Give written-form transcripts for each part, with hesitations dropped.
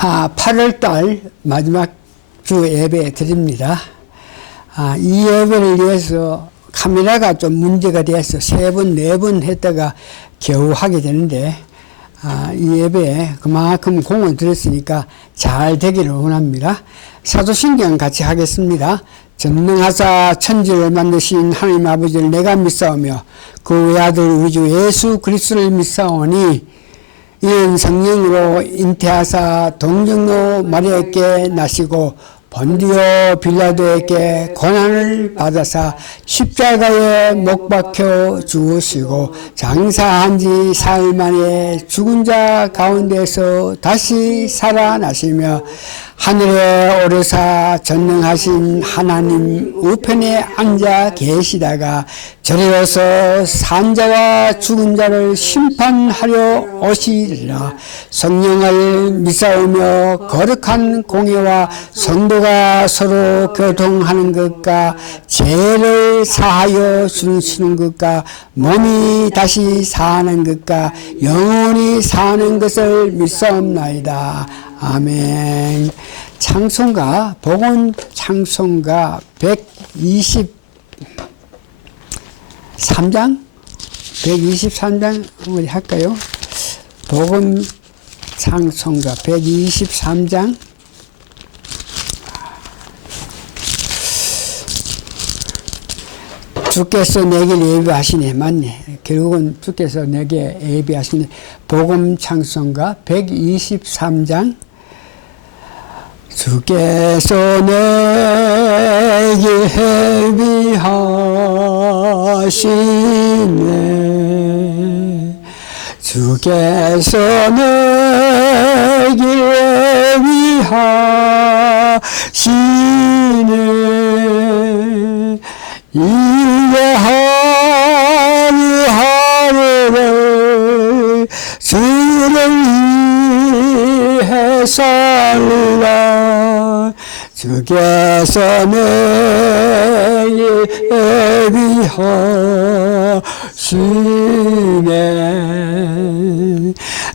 8월달 마지막 주 예배 드립니다. 이 예배를 위해서 카메라가 좀 문제가 돼서 3번, 4번 했다가 겨우 하게 되는데, 이 예배에 그만큼 공을 들였으니까 잘 되기를 원합니다. 사도신경 같이 하겠습니다. 전능하사 천지를 만드신 하나님 아버지를 내가 믿사오며 그 외아들 우리 주 예수 그리스도를 믿사오니 이는 성령으로 잉태하사 동정로 마리아에게 나시고 본디오 빌라도에게 고난을 받아사 십자가에 못 박혀 죽으시고 장사한 지 사흘 만에 죽은 자 가운데서 다시 살아나시며 하늘에 오르사 전능하신 하나님 우편에 앉아 계시다가 저리로서 산 자와 죽은 자를 심판하려 오시리라. 성령을 믿사오며 거룩한 공예와 성도가 서로 교통하는 것과 죄를 사하여 주시는 것과 몸이 다시 사는 것과 영원히 사는 것을 믿사옵나이다. 아멘. 찬송가, 복음 찬송가 123장? 123장 한번 할까요? 복음 찬송가 123장. 주께서 내게 예비하시네. 맞네. 결국은 주께서 내게 예비하시네. 복음 찬송가 123장. 주께서 내게 예비하시네. 주께서 내게 예비하시네. 이제 하루하루를 주를 위해 살라. 주께서 내게 예비하시네.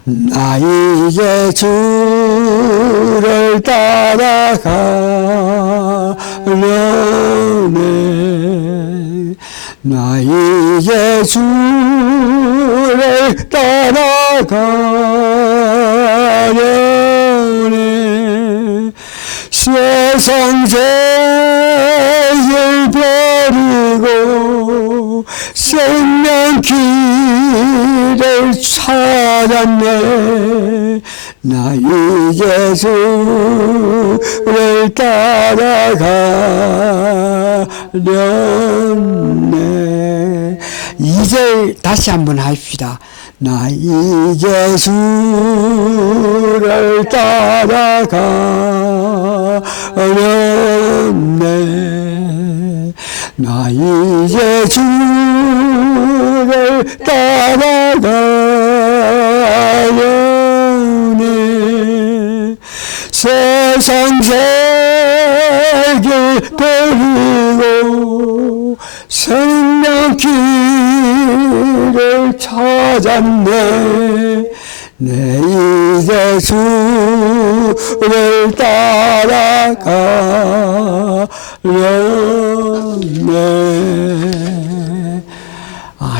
나 이제 주를 따라가려네. 나 이제 주를 따라가려네. 세상 죄를 버리고 생명 길을 찾았네. 나 이제 주를 따라가려네. 이제 다시 한번 합시다. 나 이제 주를 따라가려네. 나 이제 주를 따라가려네. 세상 죄를 버리고 생명 길을 찾았네. 내 이제 주를 따라가려네.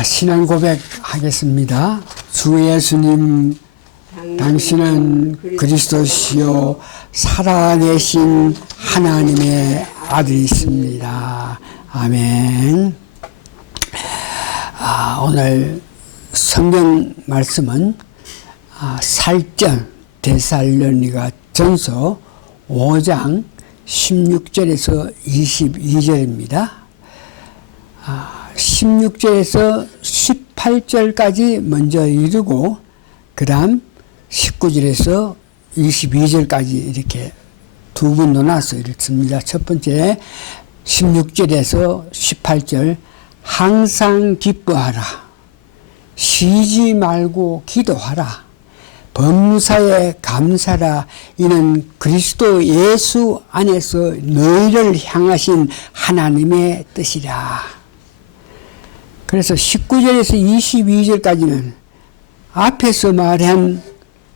신앙 고백하겠습니다. 주 예수님, 당신은 그리스도시요 살아계신 하나님의 아들이십니다. 아멘. 오늘 성경 말씀은 살전 데살로니가 전서 5장 16절에서 22절입니다. 16절에서 18절까지 먼저 이루고 그 다음 19절에서 22절까지 이렇게 두 번 나눠서 읽습니다. 첫 번째 16절에서 18절. 항상 기뻐하라. 쉬지 말고 기도하라. 범사에 감사라. 이는 그리스도 예수 안에서 너희를 향하신 하나님의 뜻이라. 그래서 19절에서 22절까지는 앞에서 말한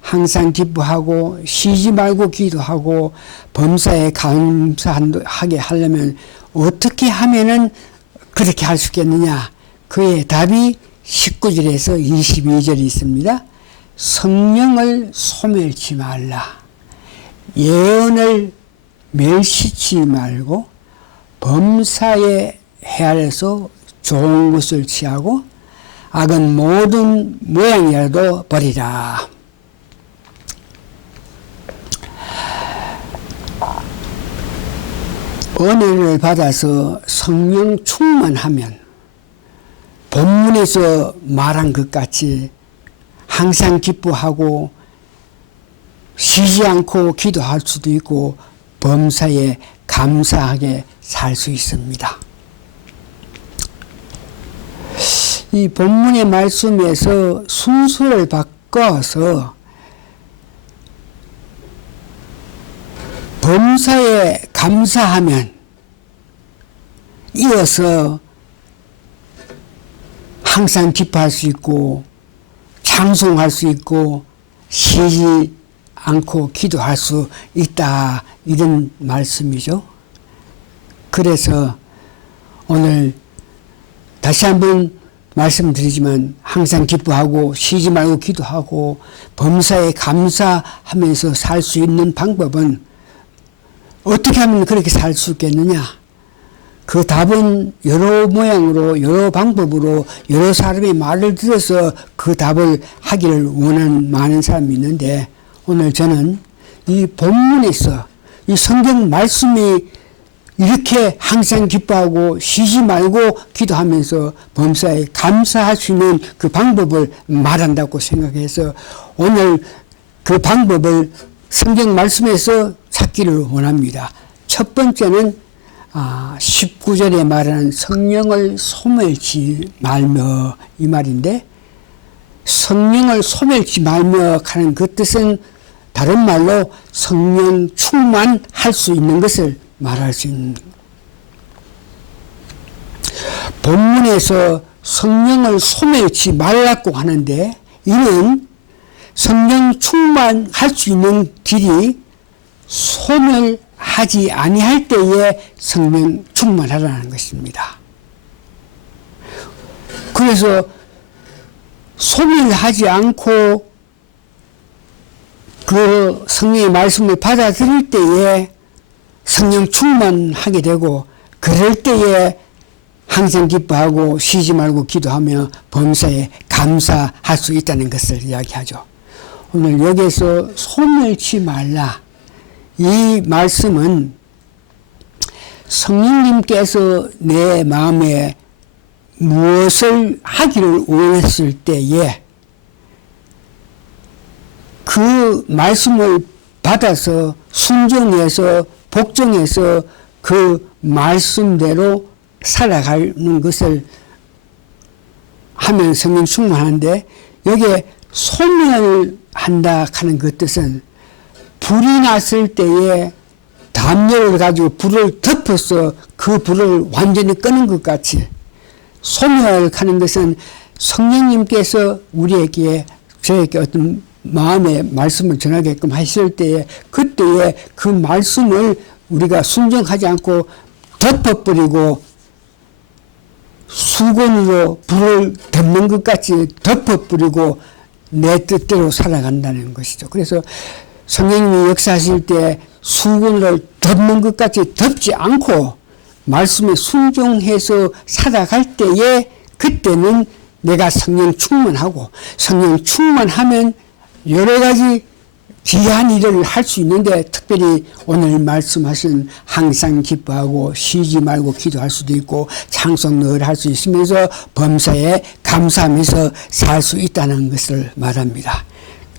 항상 기뻐하고 쉬지 말고 기도하고 범사에 감사하게 하려면 어떻게 하면은 그렇게 할 수 있겠느냐? 그의 답이 19절에서 22절이 있습니다. 성령을 소멸치 말라. 예언을 멸시치 말고 범사에 헤아려서 좋은 것을 취하고 악은 모든 모양이라도 버리라. 은혜를 받아서 성령 충만하면 본문에서 말한 것 같이 항상 기뻐하고 쉬지 않고 기도할 수도 있고 범사에 감사하게 살 수 있습니다. 이 본문의 말씀에서 순서를 바꿔서 범사에 감사하면 이어서 항상 기뻐할 수 있고 찬송할 수 있고 쉬지 않고 기도할 수 있다, 이런 말씀이죠. 그래서 오늘 다시 한번 말씀드리지만 항상 기뻐하고 쉬지 말고 기도하고 범사에 감사하면서 살 수 있는 방법은 어떻게 하면 그렇게 살 수 있겠느냐? 그 답은 여러 모양으로 여러 방법으로 여러 사람의 말을 들어서 그 답을 하기를 원하는 많은 사람이 있는데, 오늘 저는 이 본문에서 이 성경 말씀이 이렇게 항상 기뻐하고 쉬지 말고 기도하면서 범사에 감사할 수 있는 그 방법을 말한다고 생각해서 오늘 그 방법을 성경 말씀에서 찾기를 원합니다. 첫 번째는 19절에 말하는 성령을 소멸치 말며, 이 말인데, 성령을 소멸치 말며 하는 그 뜻은 다른 말로 성령 충만할 수 있는 것을 말할 수 있는, 본문에서 성령을 소멸치 말라고 하는데 이는 성령 충만할 수 있는 길이 소멸하지 아니할 때에 성령 충만하라는 것입니다. 그래서 소멸하지 않고 그 성령의 말씀을 받아들일 때에 성령 충만하게 되고, 그럴 때에 항상 기뻐하고 쉬지 말고 기도하며 범사에 감사할 수 있다는 것을 이야기하죠. 오늘 여기에서 소멸치 말라, 이 말씀은 성령님께서 내 마음에 무엇을 하기를 원했을 때에 그 말씀을 받아서 순종해서 복종해서 그 말씀대로 살아가는 것을 하면 성령 충만한데, 여기에 소멸한다 하는 그 뜻은 불이 났을 때에 담요를 가지고 불을 덮어서 그 불을 완전히 끄는 것 같이, 소멸하는 것은 성령님께서 우리에게, 저에게 어떤 마음의 말씀을 전하게끔 하실 때에 그때에 그 말씀을 우리가 순종하지 않고 덮어버리고 수건으로 불을 덮는 것 같이 덮어버리고 내 뜻대로 살아간다는 것이죠. 그래서 성령님이 역사하실 때 수건으로 덮는 것 같이 덮지 않고 말씀에 순종해서 살아갈 때에 그때는 내가 성령 충만하고, 성령 충만하면 여러 가지 귀한 일을 할 수 있는데, 특별히 오늘 말씀하신 항상 기뻐하고 쉬지 말고 기도할 수도 있고 찬송 늘 할 수 있으면서 범사에 감사하면서 살 수 있다는 것을 말합니다.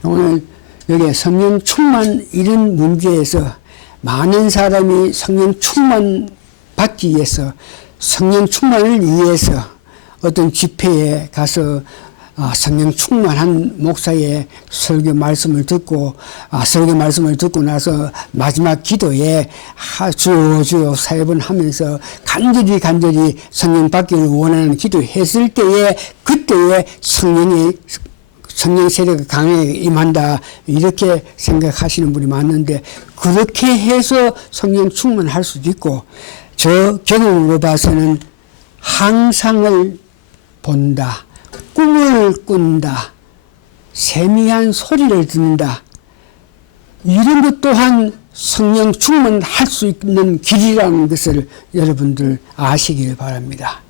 오늘 여기 성령 충만 이런 문제에서 많은 사람이 성령 충만 받기 위해서, 성령 충만을 위해서 어떤 집회에 가서 성령 충만한 목사의 설교 말씀을 듣고, 설교 말씀을 듣고 나서 마지막 기도에 주여 세 번 하면서 간절히 성령 받기를 원하는 기도했을 때에, 그때에 성령 세례가 강하게 임한다 이렇게 생각하시는 분이 많은데 그렇게 해서 성령 충만할 수도 있고 저 경험으로 봐서는 항상을 본다, 꿈을 꾼다, 세미한 소리를 듣는다 이런 것 또한 성령 충만할 수 있는 길이라는 것을 여러분들 아시길 바랍니다.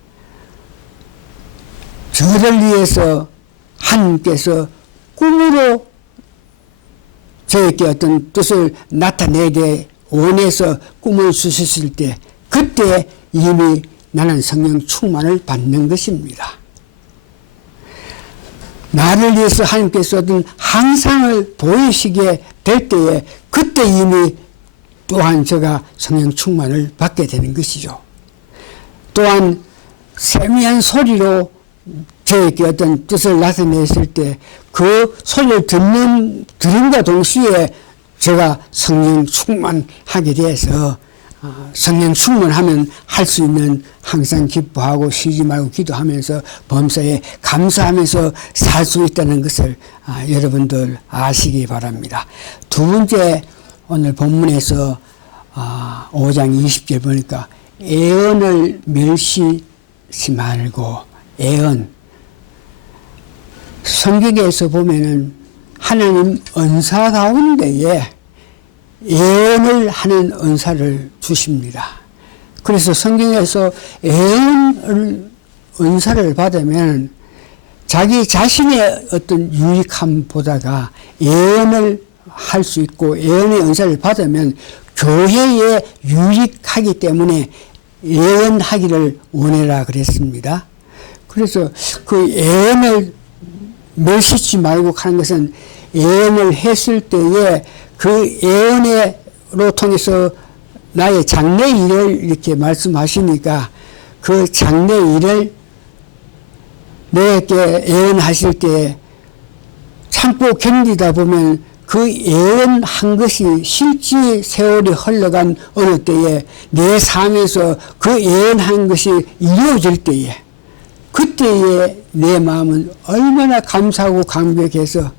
저를 위해서 하나님께서 꿈으로 저에게 어떤 뜻을 나타내게 원해서 꿈을 주셨을 때 그때 이미 나는 성령 충만을 받는 것입니다. 나를 위해서 하나님께서 어떤 항상을 보이시게 될 때에 그때 이미 또한 제가 성령 충만을 받게 되는 것이죠. 또한 세미한 소리로 저에게 어떤 뜻을 나타냈을 때 그 소리를 들음과 동시에 제가 성령 충만하게 돼서 성령 충만하면 할 수 있는 항상 기뻐하고 쉬지 말고 기도하면서 범사에 감사하면서 살 수 있다는 것을 여러분들 아시기 바랍니다. 두 번째 오늘 본문에서 5장 20절 보니까 애언을 멸시치 말고 애언 성경에서 보면은 하나님 은사 가운데에 애언을 하는 은사를 주십니다. 그래서 성경에서 애언을 은사를 받으면 자기 자신의 어떤 유익함보다가 애언을 할 수 있고 애언의 은사를 받으면 교회에 유익하기 때문에 애언하기를 원해라 그랬습니다. 그래서 그 애언을 멸시치 말고 하는 것은 애언을 했을 때에 그 애언으로 통해서 나의 장래 일을 이렇게 말씀하시니까 그 장래 일을 내게 애언하실 때 참고 견디다 보면 그 애언한 것이 실제 세월이 흘러간 어느 때에 내 삶에서 그 애언한 것이 이루어질 때에 그때에 내 마음은 얼마나 감사하고 감격해서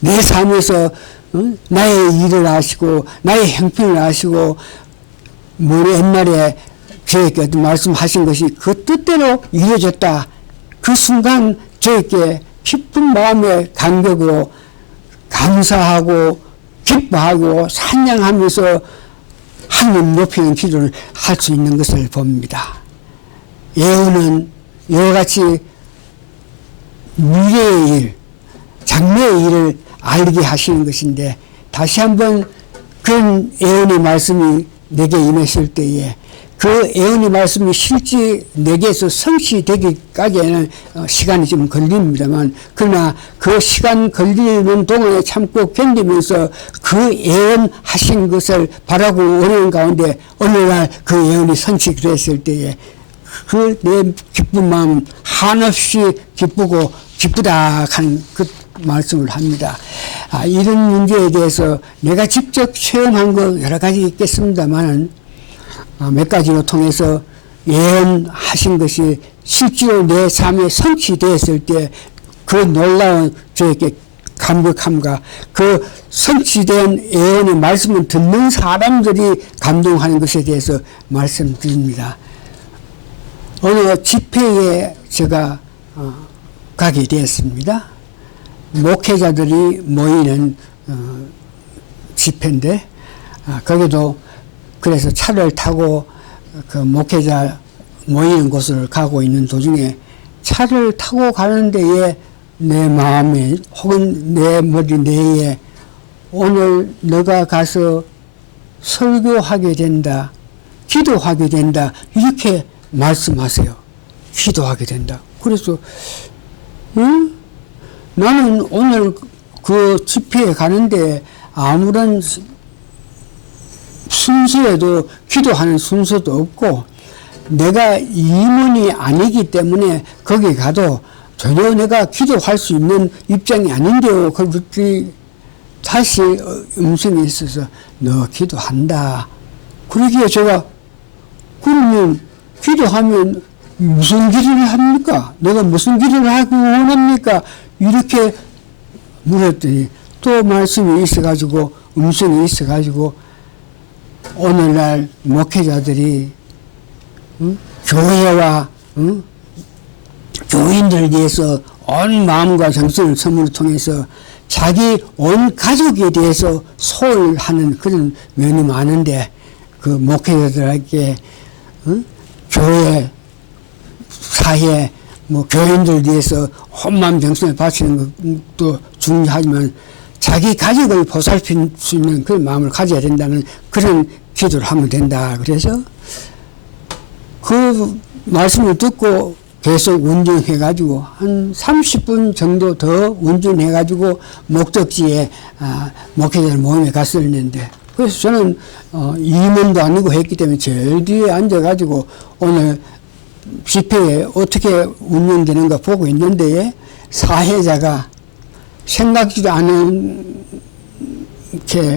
내 삶에서 나의 일을 아시고 나의 형편을 아시고 옛날에 저에게 말씀하신 것이 그 뜻대로 이루어졌다. 그 순간 저에게 깊은 마음의 감격으로 감사하고 기뻐하고 찬양하면서 하나님 높이는 기도를 할 수 있는 것을 봅니다. 예언은 이와 같이 미래의 일, 장래의 일을 알게 하시는 것인데 다시 한번 그런 예언의 말씀이 내게 임했을 때에 그 예언의 말씀이 실제 내게서 성취되기까지는 시간이 좀 걸립니다만 그러나 그 시간 걸리는 동안에 참고 견디면서 그 예언하신 것을 바라고 오는 가운데 어느 날 그 예언이 성취됐을 때에 그 내 기쁜 마음 한없이 기쁘고 기쁘다 하는 그 말씀을 합니다. 이런 문제에 대해서 내가 직접 체험한 거 여러 가지 있겠습니다만은 몇 가지로 통해서 예언하신 것이 실제로 내 삶에 성취되었을 때 그 놀라운 저에게 감격함과 그 성취된 예언의 말씀을 듣는 사람들이 감동하는 것에 대해서 말씀드립니다. 어느 집회에 제가 가게 되었습니다. 목회자들이 모이는 집회인데 거기도 그래서 차를 타고 그 목회자 모이는 곳을 가고 있는 도중에 차를 타고 가는 데에 내 마음에 혹은 내 머리 내에 오늘 너가 가서 설교하게 된다, 기도하게 된다 이렇게 말씀하세요. 기도하게 된다. 그래서 나는 오늘 그 집회에 가는데 아무런 순서에도 기도하는 순서도 없고 내가 임원이 아니기 때문에 거기 가도 전혀 내가 기도할 수 있는 입장이 아닌데요. 그것이 다시 음성이 있어서 너 기도한다. 그러기에 제가 그러면 기도하면 무슨 기도를 합니까? 내가 무슨 기도를 하고 원합니까? 이렇게 물었더니 또 말씀이 있어가지고 음성이 있어가지고 오늘날 목회자들이 교회와 교인들을 위해서 온 마음과 정성을 선물을 통해서 자기 온 가족에 대해서 소홀하는 그런 면이 많은데 그 목회자들에게 교회 사회 뭐 교인들을 위해서 온마음 정성을 바치는 것도 중요하지만 자기 가족을 보살필 수 있는 그런 마음을 가져야 된다는 그런 기도를 하면 된다. 그래서 그 말씀을 듣고 계속 운전해가지고 한 30분 정도 더 운전해가지고 목적지에 목회자 모임에 갔었는데 그래서 저는 임원도 아니고 했기 때문에 제일 뒤에 앉아가지고 오늘 집회에 어떻게 운영되는가 보고 있는데 사회자가 생각지도 않은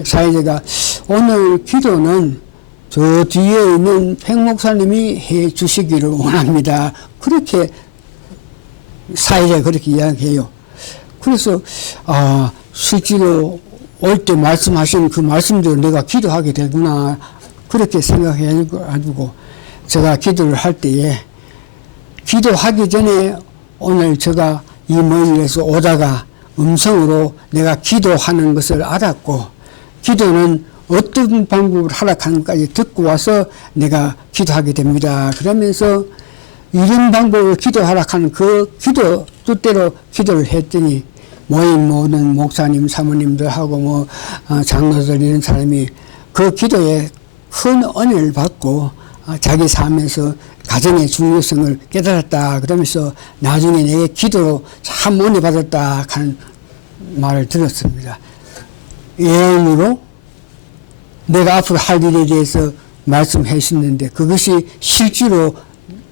사회자가 오늘 기도는 저 뒤에 있는 백 목사님이 해 주시기를 원합니다. 그렇게 사회자가 그렇게 이야기해요. 그래서 실제로 올 때 말씀하신 그 말씀대로 내가 기도하게 되구나 그렇게 생각해가지고 제가 기도를 할 때에 기도하기 전에 오늘 제가 이 모임에서 오다가 음성으로 내가 기도하는 것을 알았고 기도는 어떤 방법을 하락하는까지 듣고 와서 내가 기도하게 됩니다. 그러면서 이런 방법을 기도하락하는 그 기도 뜻대로 기도를 했더니 모임 모든 목사님 사모님들하고 뭐 장로들 이런 사람이 그 기도에 큰 은혜를 받고 자기 삶에서 가정의 중요성을 깨달았다 그러면서 나중에 내게 기도로 참 은혜 받았다 하는 말을 들었습니다. 예언으로 내가 앞으로 할 일에 대해서 말씀해 주셨는데 그것이 실제로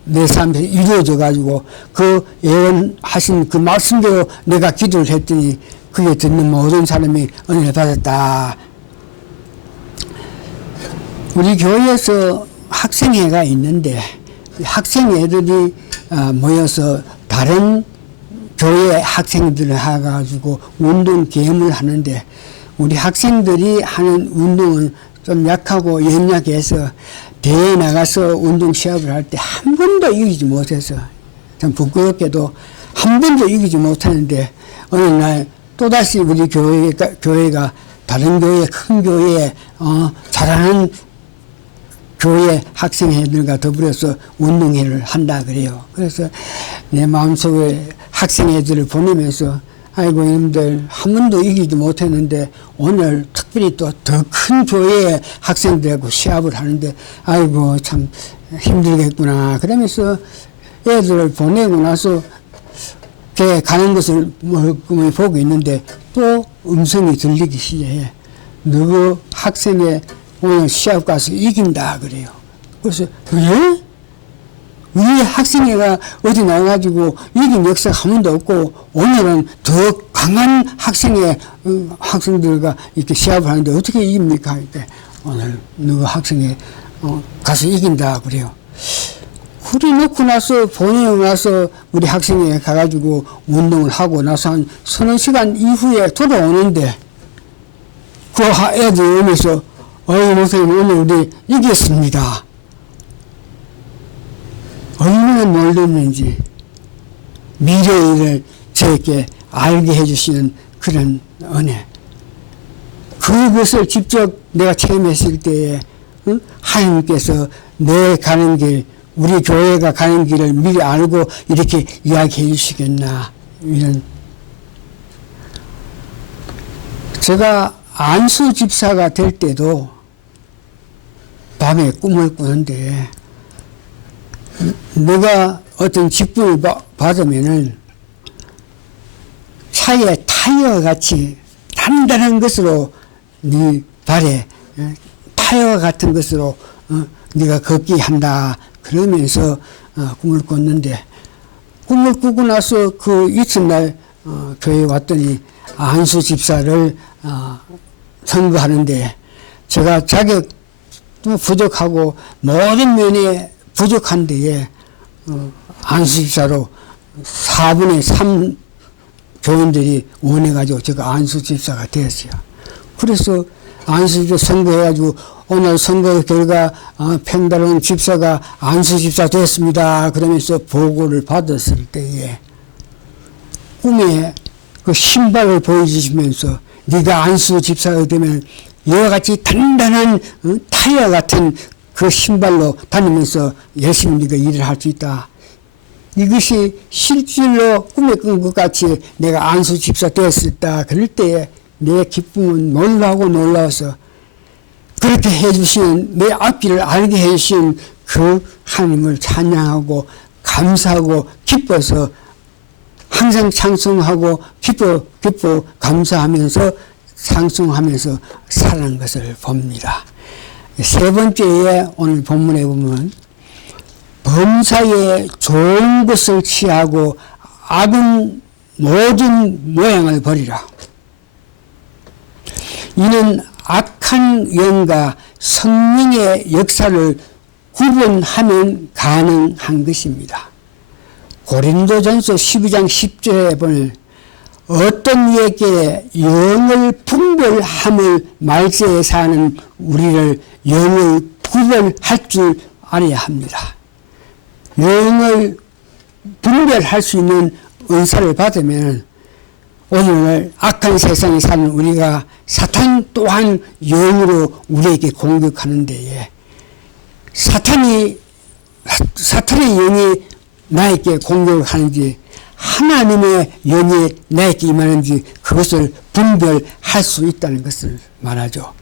내 삶에서 이루어져 가지고 그 예언하신 그 말씀대로 내가 기도를 했더니 그게 듣는 모든 사람이 은혜를 받았다. 우리 교회에서 학생회가 있는데 학생애들이 모여서 다른 교회 학생들을 해가지고 운동 계엄을 하는데 우리 학생들이 하는 운동은 좀 약하고 연약해서 대회에 나가서 운동 시합을 할 때 한 번도 이기지 못해서 참 부끄럽게도 한 번도 이기지 못하는데 어느 날 또다시 우리 교회가 다른 교회 큰 교회에 잘하는 교회 학생회들과 더불어서 운동회를 한다 그래요. 그래서 내 마음속에 학생회들을 보내면서 아이고 이놈들 한 번도 이기지 못했는데 오늘 특별히 또 더 큰 교회의 학생들하고 시합을 하는데 아이고 참 힘들겠구나 그러면서 애들을 보내고 나서 걔 가는 것을 보고 있는데 또 음성이 들리기 시작해. 누구 학생회 오늘 시합 가서 이긴다 그래요. 그래서 왜? 우리 학생회가 어디 나와가지고 이긴 역사가 한 번도 없고 오늘은 더 강한 학생회 학생들과 이렇게 시합을 하는데 어떻게 이깁니까? 이렇게 오늘 누구 학생회 가서 이긴다 그래요. 그래 놓고 나서 보내고 나서 우리 학생회에 가가지고 운동을 하고 나서 한 서너 시간 이후에 돌아오는데 그 애들이 오면서 어이 목사님 오늘 우리 이겼습니다. 얼마나 놀랐는지 미래를 저에게 알게 해주시는 그런 은혜. 그것을 직접 내가 체험했을 때에 하나님께서 내 가는 길, 우리 교회가 가는 길을 미리 알고 이렇게 이야기해 주시겠나 이런. 제가 안수 집사가 될 때도 밤에 꿈을 꾸는데 내가 어떤 직분을 받으면은 차에 타이어 같이 단단한 것으로 네 발에 타이어 같은 것으로 네가 걷기 한다 그러면서 꿈을 꿨는데 꿈을 꾸고 나서 그 이튿날 교회에 왔더니 안수 집사를 선거하는데 제가 자격도 부족하고 모든 면에 부족한 데에 안수 집사로 4분의 3 교인들이 원해가지고 제가 안수 집사가 되었어요. 그래서 안수 집사 선거해가지고 오늘 선거 결과 팽다른 집사가 안수 집사 됐습니다. 그러면서 보고를 받았을 때에 꿈에 그 신발을 보여주시면서 네가 안수 집사가 되면 이와 같이 단단한 타이어 같은 그 신발로 다니면서 열심히 네가 일을 할 수 있다. 이것이 실질로 꿈에 꾼 것 같이 내가 안수 집사 되었다. 그럴 때에 내 기쁨은 놀라워서 그렇게 해주신 내 앞길을 알게 해주신 그 하나님을 찬양하고 감사하고 기뻐서 항상 찬송하고 기뻐 감사하면서 찬송하면서 살아난 것을 봅니다. 세 번째에 오늘 본문에 보면 범사에 좋은 것을 취하고 악은 모든 모양을 버리라. 이는 악한 영과 성령의 역사를 구분하면 가능한 것입니다. 고린도전서 12장 10절에 보면 어떤 이에게 영을 분별함을 말세에 사는 우리를 영을 구별할 줄 알아야 합니다. 영을 분별할 수 있는 은사를 받으면 오늘 악한 세상에 사는 우리가 사탄 또한 영으로 우리에게 공격하는 데에 사탄의 영이 나에게 공격을 하는지 하나님의 영이 나에게 임하는지 그것을 분별할 수 있다는 것을 말하죠.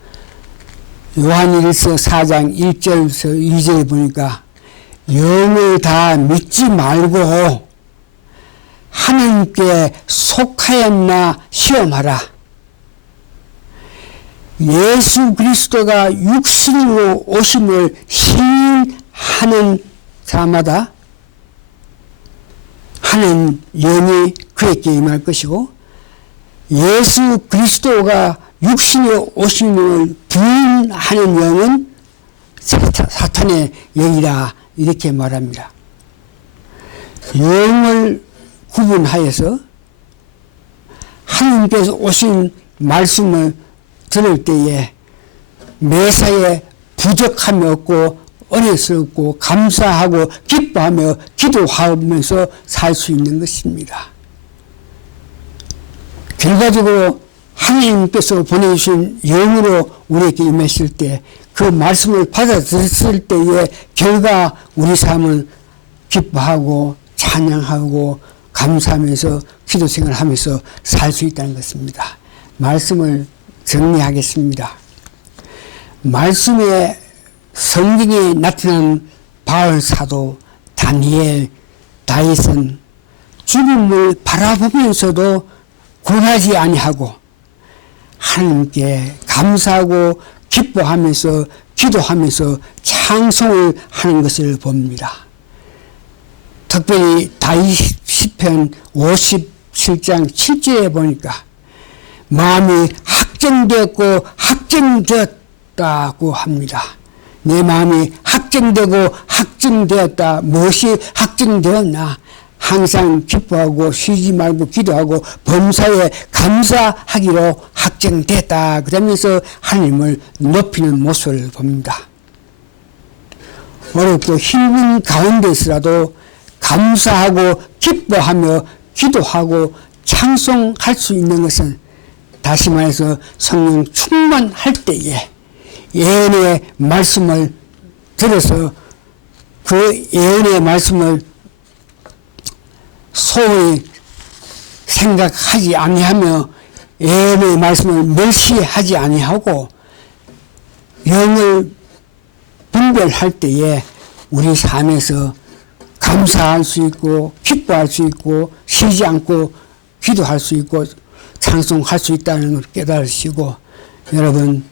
요한일서 4장 1절에서 2절에 보니까 영을 다 믿지 말고 하나님께 속하였나 시험하라. 예수 그리스도가 육신으로 오심을 시인하는 자마다 하는 영이 그에게 임할 것이고 예수 그리스도가 육신으로 오심을 부인하는 영은 사탄의 영이라 이렇게 말합니다. 영을 구분하여서 하나님께서 오신 말씀을 들을 때에 매사에 부족함이 없고 은혜스럽고 감사하고 기뻐하며 기도하면서 살 수 있는 것입니다. 결과적으로 하나님께서 보내주신 영으로 우리에게 임하실 때 그 말씀을 받아들였을 때의 결과 우리 삶은 기뻐하고 찬양하고 감사하면서 기도 생활하면서 살 수 있다는 것입니다. 말씀을 정리하겠습니다. 말씀에 성경에 나타난 바울 사도, 다니엘, 다윗은 죽음을 바라보면서도 굴하지 아니하고 하나님께 감사하고 기뻐하면서 기도하면서 찬송을 하는 것을 봅니다. 특별히 다윗 시편 57장 7절에 보니까 마음이 확정되었고 확정되었다고 합니다. 내 마음이 확정되고 확정되었다. 무엇이 확정되었나? 항상 기뻐하고 쉬지 말고 기도하고 범사에 감사하기로 확정됐다. 그러면서 하나님을 높이는 모습을 봅니다. 어렵고 힘든 가운데서라도 감사하고 기뻐하며 기도하고 찬송할 수 있는 것은 다시 말해서 성령 충만할 때에 예언의 말씀을 들어서 그 예언의 말씀을 소위 생각하지 아니하며 예언의 말씀을 멸시하지 아니하고 영을 분별할 때에 우리 삶에서 감사할 수 있고 기뻐할 수 있고 쉬지 않고 기도할 수 있고 찬송할 수 있다는 걸 깨달으시고 여러분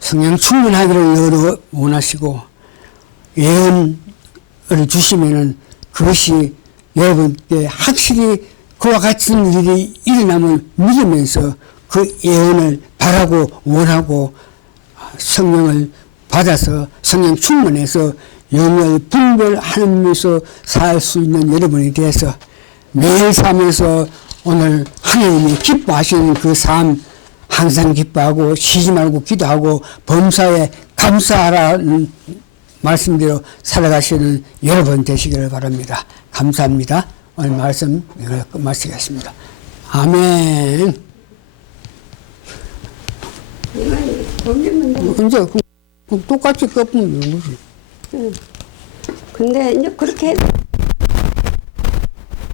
성령 충만하기를 원하시고 예언을 주시면은 그것이 여러분께 확실히 그와 같은 일이 일어남을 믿으면서 그 예언을 바라고 원하고 성령을 받아서 성령 충만해서 영을 분별하면서 살 수 있는 여러분이 되어서 매일 삶에서 오늘 하나님이 기뻐하시는 그 삶 항상 기뻐하고 쉬지 말고 기도하고 범사에 감사하라는 말씀대로 살아가시는 여러분 되시기를 바랍니다. 감사합니다. 오늘 말씀 이걸 끝마치겠습니다. 아멘. 이제 똑같이 꺾으면 되는 거지. 근데 이제 그렇게